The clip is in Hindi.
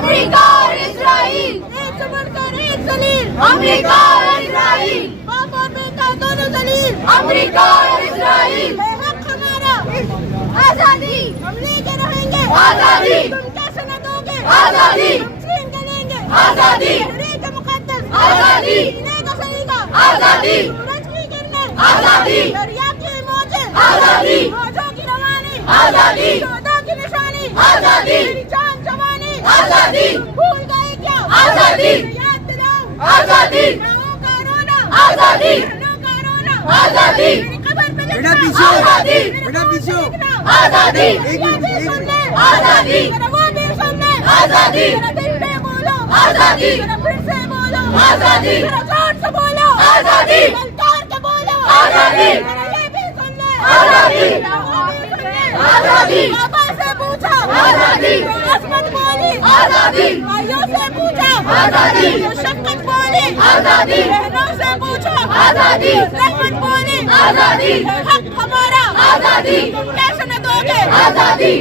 अमेरिका और इजराइल, एक से बढ़कर एक जलील, अमेरिका और इजराइल, बाप और बेटा दोनों जलील, अमेरिका और इजराइल, है हक हमारा आजादी, हम लेके रहेंगे आजादी, तुम कैसे न दोगे आजादी, हम छीन के लेंगे आजादी, शरीक मुकद्दस आजादी, सीने का सलीका आजादी, सूरज की किरणें आजादी, दरिया की मौजें आजादी, मौजों की रवानी आजादी, शोधा की निशानी आजादी, मेरी जान जवानी आजादी, तुम भूल गए क्या आजादी, याद दिलाओ आजादी, माओं का रोना आजादी, बहनों का रोना आजादी, मेरी कब्र पे बेटा लिखना पीछे हो। आजादी, बेटा पीछे हो। आजादी, एक मिनट, एक मिनट। आजादी, मेरा वो भी सुनने आजादी, मेरा दिल पे बोलो आजादी, मेरा फिर से बोलो आजादी, मेरा जोर से बोलो आजादी, ललकार के बोलो आजादी, मेरा ये भी सुन ले आजादी, मेरा वो भी सुन ले आजादी, बाबा से पूछा आजादी, जो असमत बोली आजादी, भाइयों से पूछा आजादी, जो शफकत बोली आजादी, बहनों से पूछा आजादी, रहमत बोली आजादी, हक हमारा आजादी, तुम कैसे न दोगे आजादी,